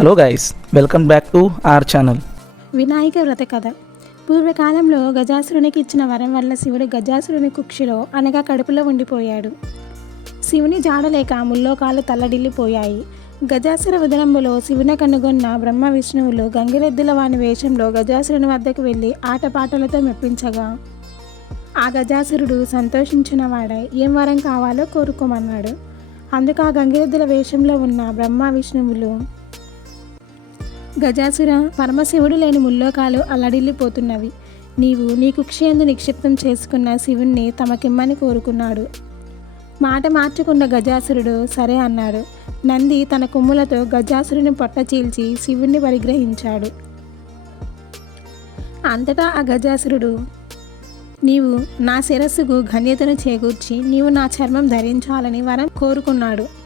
Hello guys welcome back to our channel Vinayaka వ్రత కథ. పూర్వకాలంలో గజాసురునికి ఇచ్చిన వరం వల్ల శివుడు గజాసురుని కుక్షిలో అనగా కడుపులో ఉండిపోయాడు. శివుని జాడలేక ముల్లోకాలు తల్లడిల్లిపోయాయి. గజాసుర ఉదరంబులో శివుని కనుగొన్న బ్రహ్మ విష్ణువులు గంగిరెద్దుల వాని వేషంలో గజాసురుని వద్దకు వెళ్ళి ఆటపాటలతో మెప్పించగా ఆ గజాసురుడు సంతోషించిన వాడై ఏం వరం కావాలో కోరుకోమన్నాడు. అందుకు ఆ గంగిరెద్దుల వేషంలో ఉన్న బ్రహ్మ విష్ణువులు గజాసుర పరమశివుడు లేని ముల్లోకాలు అల్లడిల్లిపోతున్నవి నీవు నీ కుక్షేందు నిక్షిప్తం చేసుకున్న శివుణ్ణి తమకిమ్మని కోరుకున్నాడు. మాట మార్చుకున్న గజాసురుడు సరే అన్నాడు. నంది తన కొమ్ములతో గజాసురుని పొట్ట చీల్చి శివుణ్ణి పరిగ్రహించాడు. అంతటా ఆ గజాసురుడు నీవు నా శిరస్సుకు ఘన్యతను చేకూర్చి నీవు నా చర్మం ధరించాలని వరం కోరుకున్నాడు.